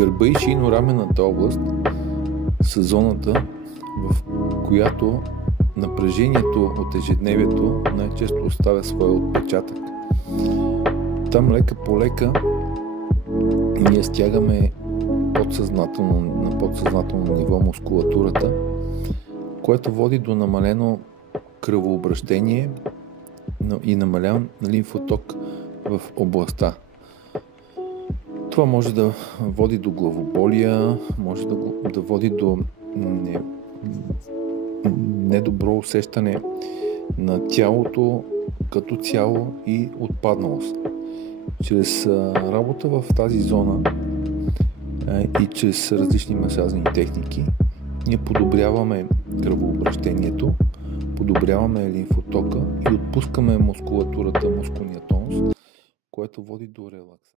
Гърба и шийно-рамената област са зоната, в която напрежението от ежедневието най-често оставя своя отпечатък. Там лека по лека ние стягаме на подсъзнателно ниво мускулатурата, което води до намалено кръвообращение и намалян лимфоток в областта. Това може да води до главоболия, може да води до недобро усещане на тялото като цяло и отпадналост. Чрез работа в тази зона и чрез различни масажни техники ние подобряваме кръвообращението, подобряваме лимфотока и отпускаме мускулатурата, мускулния тонус, което води до релакс.